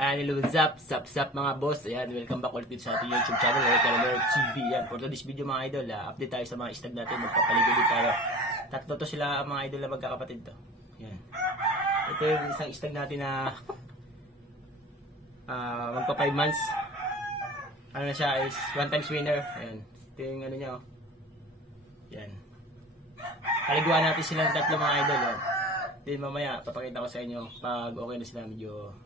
Hello, zap mga boss. Ayan, welcome back ulit dito sa ating YouTube channel, Kalor TV. Ayan, for today's video mga idol, update tayo sa mga istag natin, magpapaligo din tayo. Tatlo to sila mga idol na magkakapatid to. Ayan. Ito yung isang istag natin na magpa 5 months. Ano na siya is 1 times winner. Ayan. Ito yung ano niya, oh. Ayan. Paliguan natin silang tatlo mga idol. Ayan. Then mamaya, papakita ko sa inyo pag okay na sila, medyo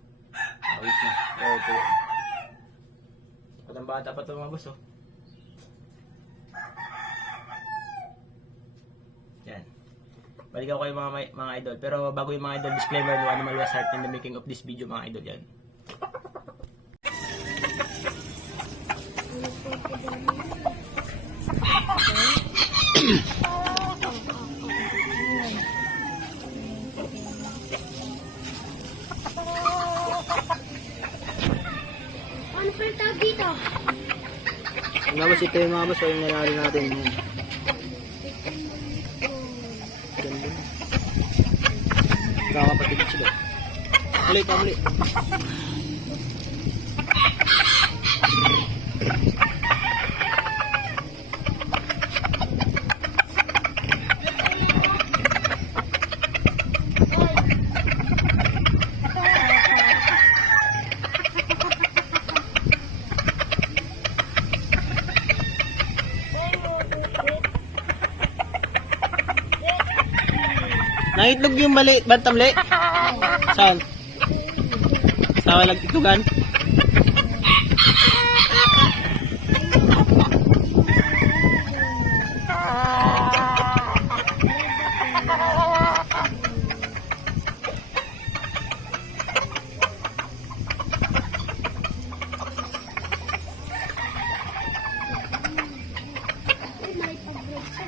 wait na. Okay. Patang bata pa ito mga boss, oh. Yan. Balikan ko kayo mga idol. Pero bago yung mga idol, disclaimer, no animal was hurt in the making of this video mga idol. Yan. Ano pa yung tawag dito? Mga boss, ito yung mga boss, yung nanalo natin. Kakapatid sila. Muli. Nangitlog yung mali, bantam li? Saan? Sa walang itlogan? May pag-break siya.